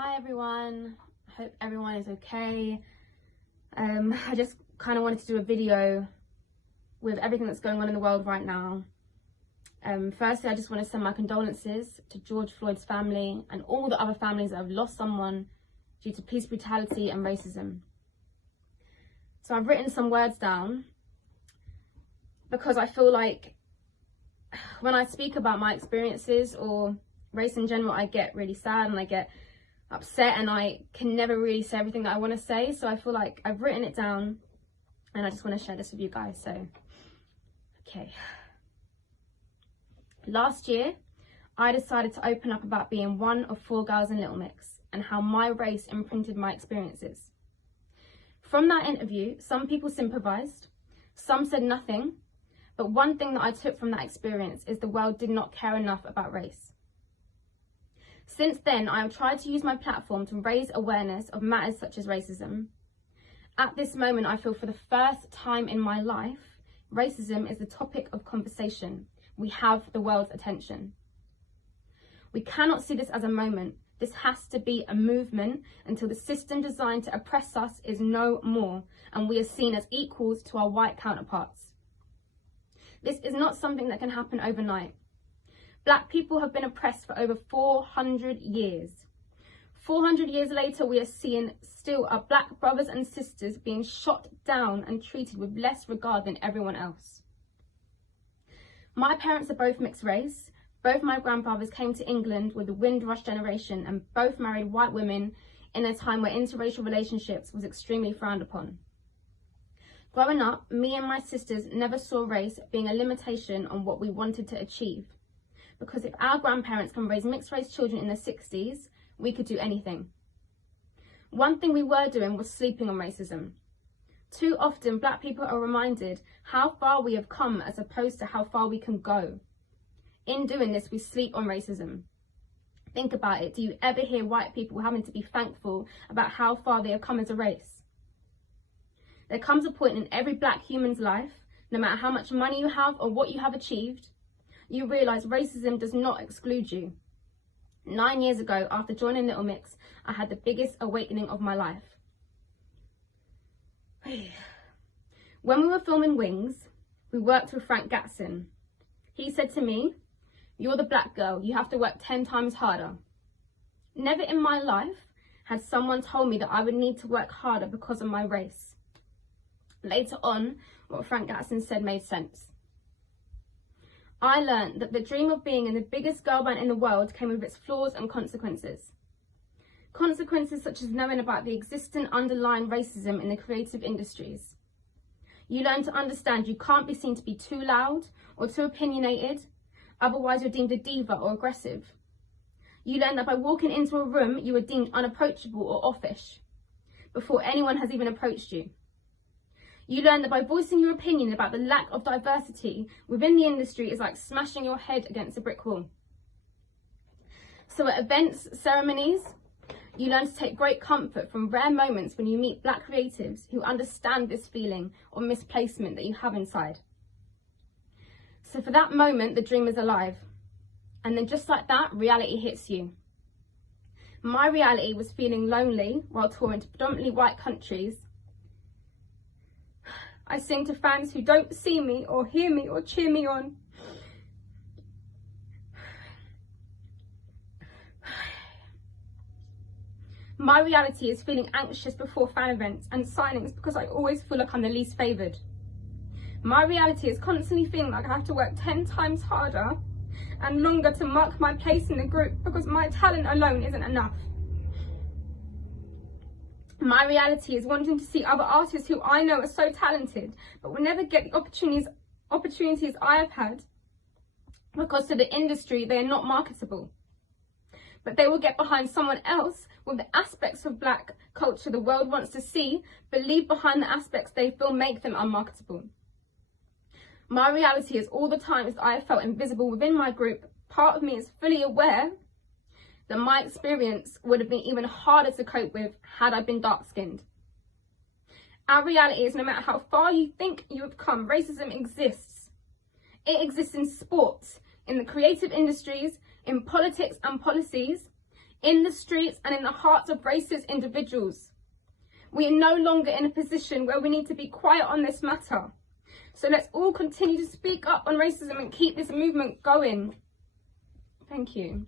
Hi everyone, I hope everyone is okay. I just kind of wanted to do a video with everything that's going on in the world right now. Firstly, I just want to send my condolences to George Floyd's family and all the other families that have lost someone due to police brutality and racism. So I've written some words down because I feel like when I speak about my experiences or race in general, I get really sad and I get upset and I can never really say everything that I want to say. So I feel like I've written it down and I just want to share this with you guys. So, okay. Last year, I decided to open up about being one of 4 girls in Little Mix and how my race imprinted my experiences. From that interview, some people sympathised, some said nothing, but one thing that I took from that experience is the world did not care enough about race. Since then, I have tried to use my platform to raise awareness of matters such as racism. At this moment, I feel for the first time in my life, racism is the topic of conversation. We have the world's attention. We cannot see this as a moment. This has to be a movement until the system designed to oppress us is no more and we are seen as equals to our white counterparts. This is not something that can happen overnight. Black people have been oppressed for over 400 years. 400 years later, we are seeing still our black brothers and sisters being shot down and treated with less regard than everyone else. My parents are both mixed race. Both my grandfathers came to England with the Windrush generation and both married white women in a time where interracial relationships was extremely frowned upon. Growing up, me and my sisters never saw race being a limitation on what we wanted to achieve. Because if our grandparents can raise mixed race children in the 60s, we could do anything. One thing we were doing was sleeping on racism. Too often, black people are reminded how far we have come as opposed to how far we can go. In doing this, we sleep on racism. Think about it. Do you ever hear white people having to be thankful about how far they have come as a race? There comes a point in every black human's life, no matter how much money you have or what you have achieved, you realise racism does not exclude you. 9 years ago, after joining Little Mix, I had the biggest awakening of my life. When we were filming Wings, we worked with Frank Gatson. He said to me, "You're the black girl, you have to work 10 times harder." Never in my life had someone told me that I would need to work harder because of my race. Later on, what Frank Gatson said made sense. I learned that the dream of being in the biggest girl band in the world came with its flaws and consequences. Consequences such as knowing about the existing underlying racism in the creative industries. You learn to understand you can't be seen to be too loud or too opinionated, otherwise you're deemed a diva or aggressive. You learn that by walking into a room, you are deemed unapproachable or offish before anyone has even approached you. You learn that by voicing your opinion about the lack of diversity within the industry is like smashing your head against a brick wall. So at events, ceremonies, you learn to take great comfort from rare moments when you meet black creatives who understand this feeling of misplacement that you have inside. So for that moment, the dream is alive. And then just like that, reality hits you. My reality was feeling lonely while touring to predominantly white countries. I sing to fans who don't see me or hear me or cheer me on. My reality is feeling anxious before fan events and signings because I always feel like I'm the least favoured. My reality is constantly feeling like I have to work 10 times harder and longer to mark my place in the group because my talent alone isn't enough. My reality is wanting to see other artists who I know are so talented but will never get the opportunities I have had because to the industry they are not marketable. But they will get behind someone else with the aspects of black culture the world wants to see, but leave behind the aspects they feel make them unmarketable. My reality is all the times that I have felt invisible within my group, part of me is fully aware that my experience would have been even harder to cope with had I been dark-skinned. Our reality is no matter how far you think you have come, racism exists. It exists in sports, in the creative industries, in politics and policies, in the streets and in the hearts of racist individuals. We are no longer in a position where we need to be quiet on this matter. So let's all continue to speak up on racism and keep this movement going. Thank you.